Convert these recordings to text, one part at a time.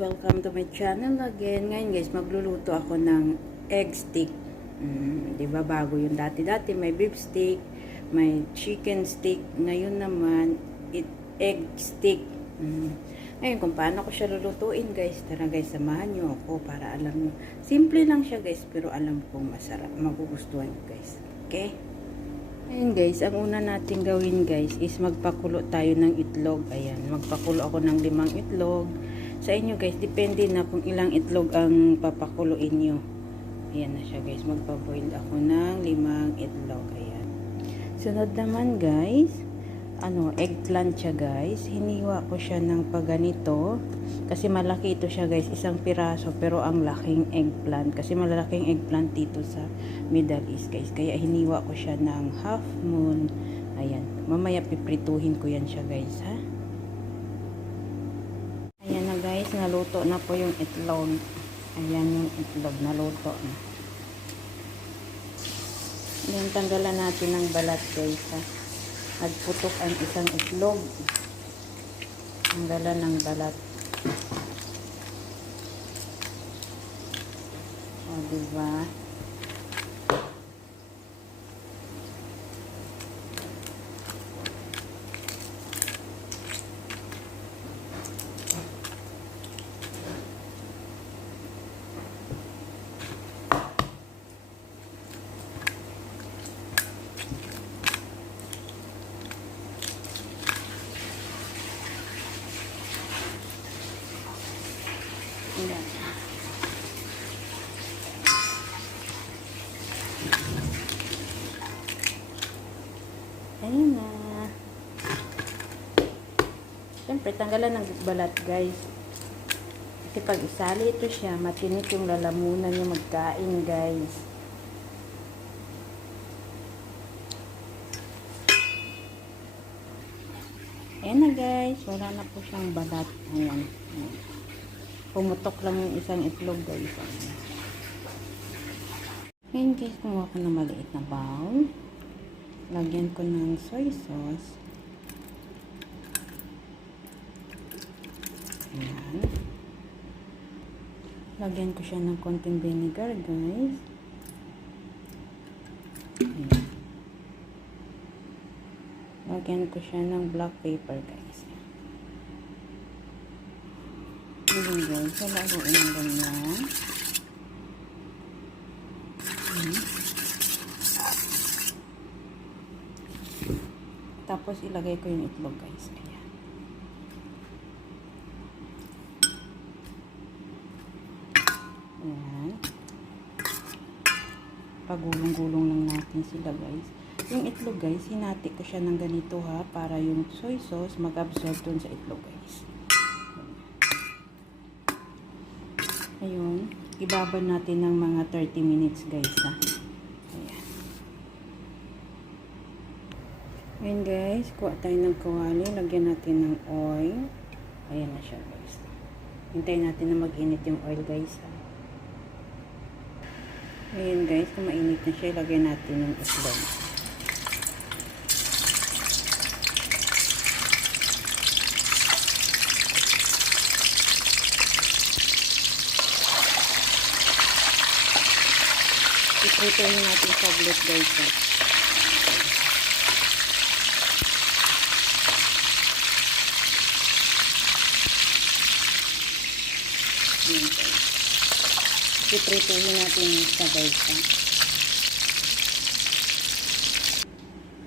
welcome to my channel again. Ngayon guys, magluluto ako ng egg stick. Diba bago yung dati-dati may beef stick, may chicken stick. Ngayon naman, egg stick. Ngayon kung paano ko siya lulutuin guys. Tara guys, samahan nyo ako para alam nyo. Simple lang siya guys, pero alam kong masarap. Magugustuhan nyo guys. Okay? Ayan guys, ang una natin gawin guys is magpakulo tayo ng itlog. Ayan, magpakulo ako ng 5 itlog. Sa inyo guys, depende na kung ilang itlog ang papakuluin nyo. Ayan na siya guys, magpaboil ako ng 5 itlog. Ayan. Sunod naman guys, eggplant siya guys. Hiniwa ko siya ng paganito. Kasi malaki ito siya guys, isang piraso. Pero ang laking eggplant. Kasi malalaking eggplant dito sa Middle East guys. Kaya hiniwa ko siya ng half moon. Ayan. Mamaya piprituhin ko yan siya guys ha. Ayan na guys, naluto na po yung itlog. Ayan yung itlog, naluto na. Ayan, tanggalan natin ng balat guys ha. Nagputok ang isang itlog. Tanggalan ng balat. O, diba? Ayan. Ayan na. Siyempre, tanggalan ng balat guys. Kasi pag isali ito siya, matinit yung lalamunan niya magkain guys. Ayan na guys. Wala na po siyang balat. Ayan. Pumutok lang yung isang itlog guys. Ngayon guys, kumuha ko ng maliit na bowl. Lagyan ko ng soy sauce. Ayan. Lagyan ko siya ng konting vinegar guys. Ayan. Lagyan ko siya ng black pepper guys. Ayan guys, so laruin ng ganyan. Tapos ilagay ko yung itlog guys. Ayan. Ayan. Pagulong-gulong lang natin sila guys. Yung itlog guys, hinati ko siya ng ganito ha, para yung soy sauce mag-absorb dun sa itlog guys. Ayun, ibabad natin ng mga 30 minutes guys ha. Ayan. Ayan guys, kuha tayo ng kawali, lagyan natin ng oil. Ayan na siya guys. Hintayin natin na mag-init yung oil guys ha. Ayan guys, kung mainit na siya, lagyan natin yung itlog. Iprituhin natin saglit guys. Ayan guys. Iprituhin natin sa guys.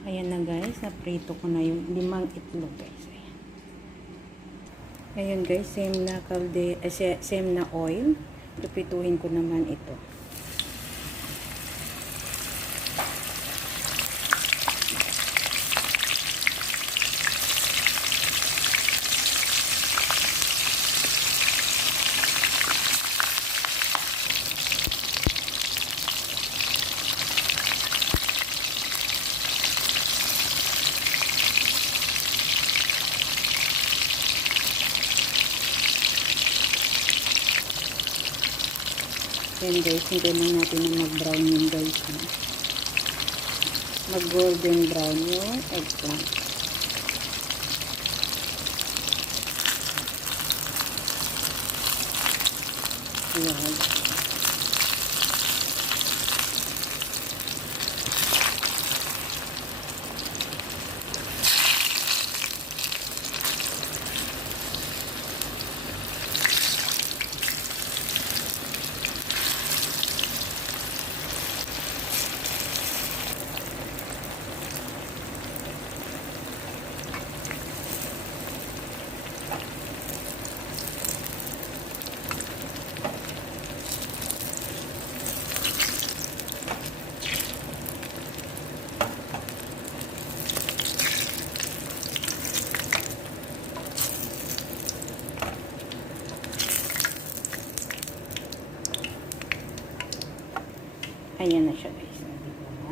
Ayan na guys. Naprito ko na yung 5 itlog guys. Ayan guys. Same na oil. Iprituhin ko naman ito. Yan guys, hindi lang natin na mag-brown yun guys. Mag-golden brown yung eggplant. Yun. Ayan na siya guys. Diba?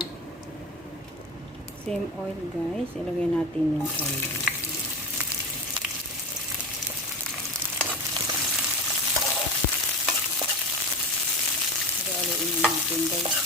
Same oil guys. Ilagay natin yung oil. Haluin na natin guys.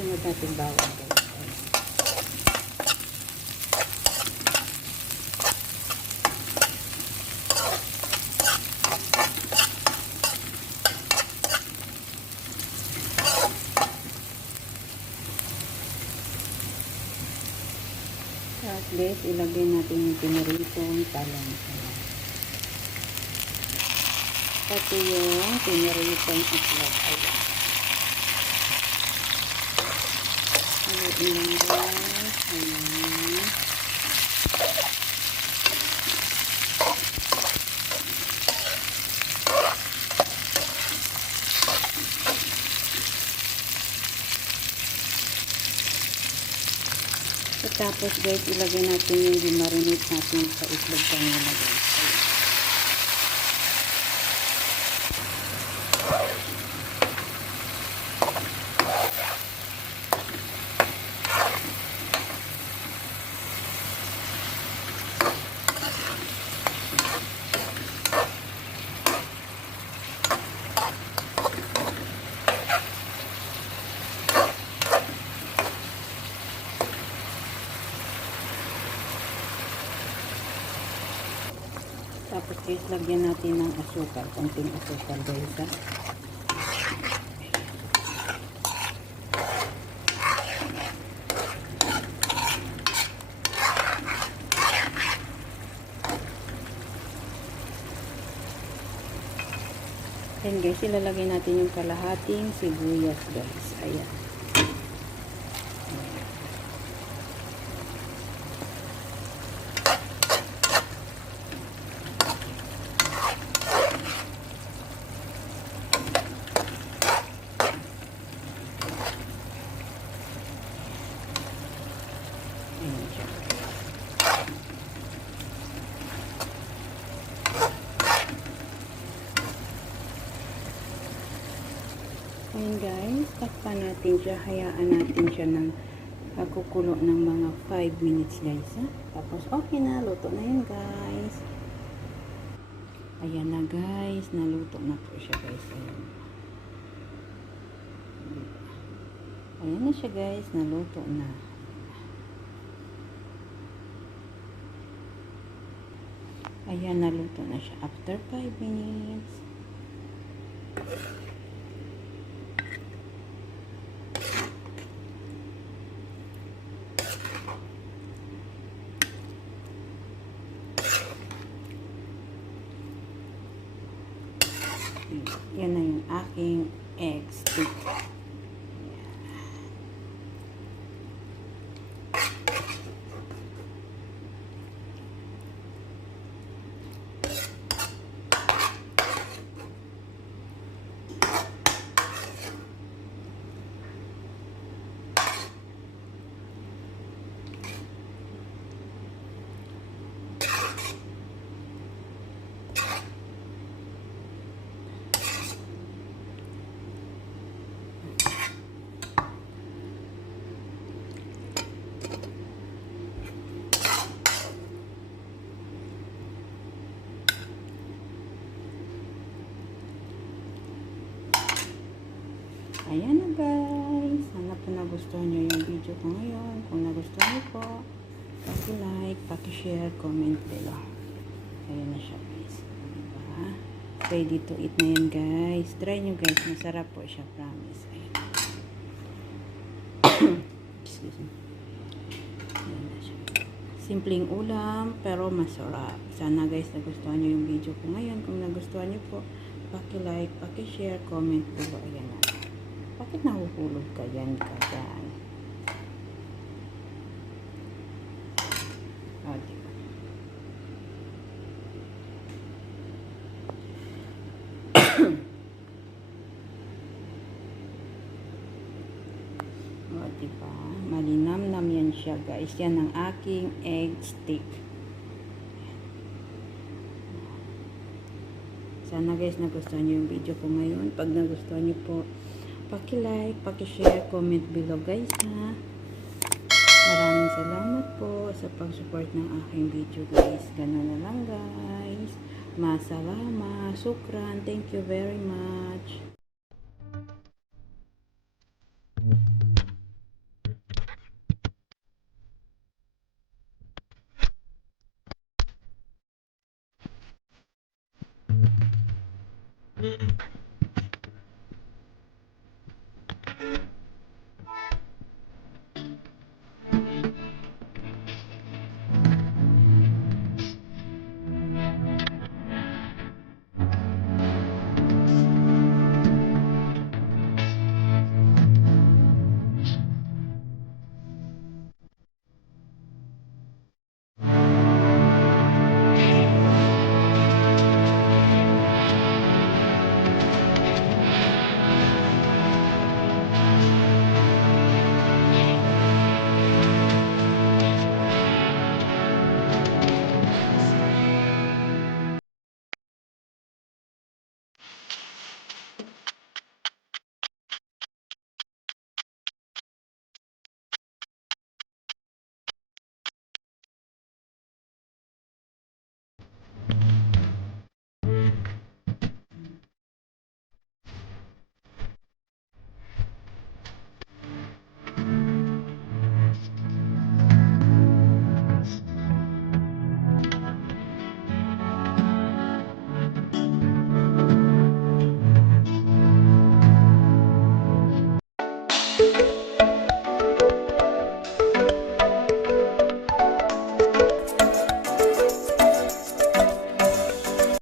Sunod natin bawang guys. At least, ilagay natin yung pinaritong talong. Pati yung pinaritong itlog. Ayan. Haluin lang guys. Ayan. Tapos guys, ilagay natin yung dimarinate natin sa itlog kanina guys. Tapos guys, lagyan natin ng asukal. Konting asukal guys ha. Then guys, ilalagay natin yung kalahating sibuyas guys. Ayan. Ayan guys, takpan natin siya, hayaan natin siya ng kukulo ng mga 5 minutes guys ha? Tapos okay na, luto na yun guys. Ayan na guys, naluto na po siya guys. Ayan na siya guys, naluto na. Ayan, naluto na siya after 5 minutes. Yan na yung aking egg stick. Ayan na guys. Sana po nagustuhan nyo yung video ko ngayon. Kung nagustuhan nyo po, paki-like, paki-share, comment below. Ayan na siya guys. Diba? Ready to eat na yan guys. Try nyo guys. Masarap po siya. Promise. Ayan. Excuse me. Ayan na siya. Simpleng ulam pero masarap. Sana guys nagustuhan nyo yung video ko ngayon. Kung nagustuhan nyo po, paki-like, paki-share, comment below. Ayan na. Bakit nahuhulog ka yan? O, diba? O, diba? Malinamnam yan siya, guys. Yan ang aking egg stick. Sana guys nagustuhan nyo yung video ko ngayon. Pag nagustuhan nyo po, paki-like, paki-share, comment below guys ha. Maraming salamat po sa pag-support ng aking video guys. Ganun na lang guys. Masalama, sukran. Thank you very much.